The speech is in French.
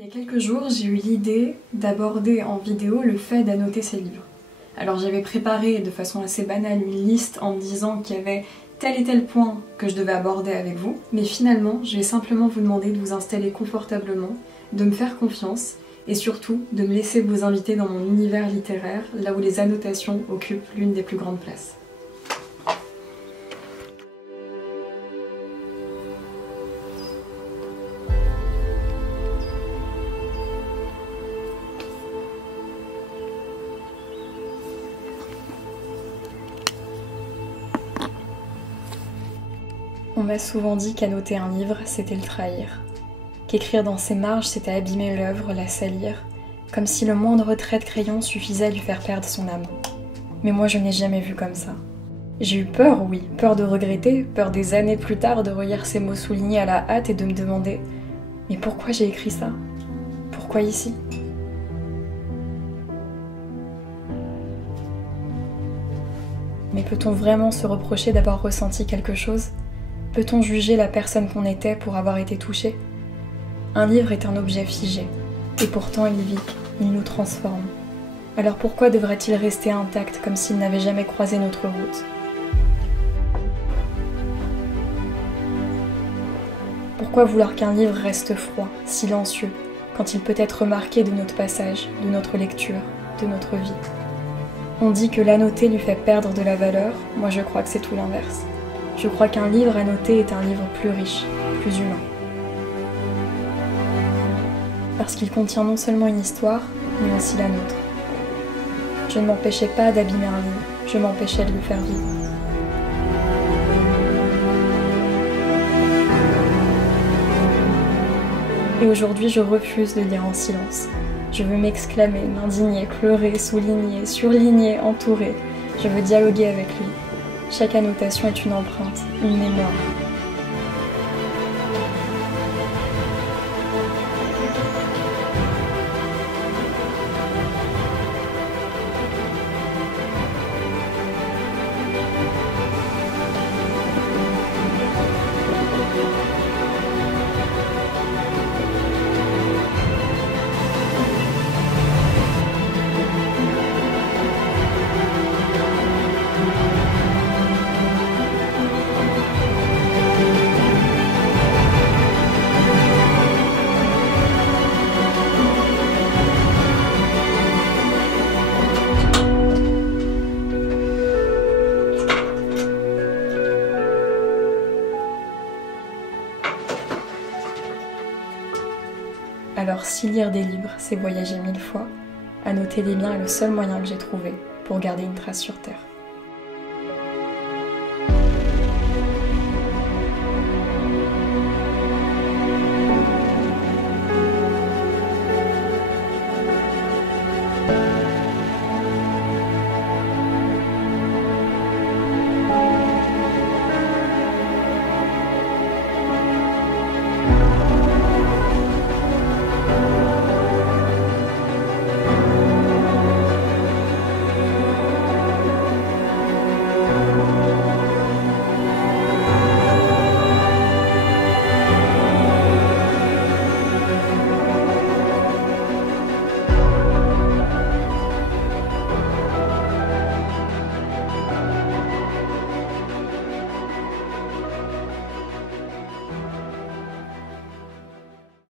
Il y a quelques jours, j'ai eu l'idée d'aborder en vidéo le fait d'annoter ses livres. Alors j'avais préparé de façon assez banale une liste en me disant qu'il y avait tel et tel point que je devais aborder avec vous, mais finalement je vais simplement vous demander de vous installer confortablement, de me faire confiance et surtout de me laisser vous inviter dans mon univers littéraire, là où les annotations occupent l'une des plus grandes places. On m'a souvent dit qu'annoter un livre, c'était le trahir. Qu'écrire dans ses marges, c'était abîmer l'œuvre, la salir, comme si le moindre trait de crayon suffisait à lui faire perdre son âme. Mais moi, je n'ai jamais vu comme ça. J'ai eu peur, oui, peur de regretter, peur des années plus tard de relire ces mots soulignés à la hâte et de me demander « Mais pourquoi j'ai écrit ça? Pourquoi ici ?» Mais peut-on vraiment se reprocher d'avoir ressenti quelque chose ? Peut-on juger la personne qu'on était pour avoir été touché? Un livre est un objet figé, et pourtant il vit, il nous transforme. Alors pourquoi devrait-il rester intact comme s'il n'avait jamais croisé notre route? Pourquoi vouloir qu'un livre reste froid, silencieux, quand il peut être remarqué de notre passage, de notre lecture, de notre vie? On dit que l'annoté lui fait perdre de la valeur, moi je crois que c'est tout l'inverse. Je crois qu'un livre annoté est un livre plus riche, plus humain. Parce qu'il contient non seulement une histoire, mais aussi la nôtre. Je ne m'empêchais pas d'abîmer un livre, je m'empêchais de le faire vivre. Et aujourd'hui, je refuse de lire en silence. Je veux m'exclamer, m'indigner, pleurer, souligner, surligner, entourer. Je veux dialoguer avec lui. Chaque annotation est une empreinte, une mémoire. Alors si lire des livres, c'est voyager 1000 fois, annoter les miens est le seul moyen que j'ai trouvé pour garder une trace sur Terre.